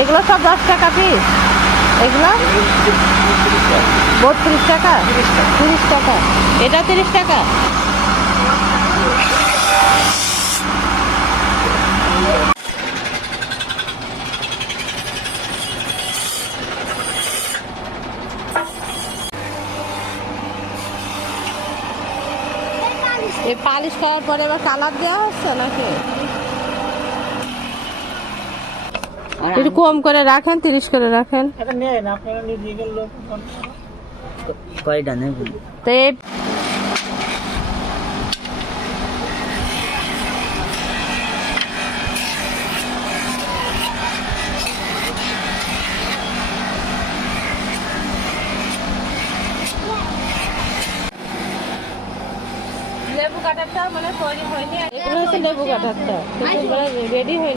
এগুলো সব 10 টাকা পিস। এগুলো 32 টাকা, 30 টাকা, এটা 30 টাকা। এই পালিশ করার পরে আবার কালার দেওয়া হচ্ছে নাকি? একটু কম করে রাখেন, 30 করে রাখেন। কয়টা নেবেন? তো এই লেবু কাটারটা মানে তৈরি হয়নি, এগুলো হচ্ছে লেবু কাটারটা, রেডি হয়নি।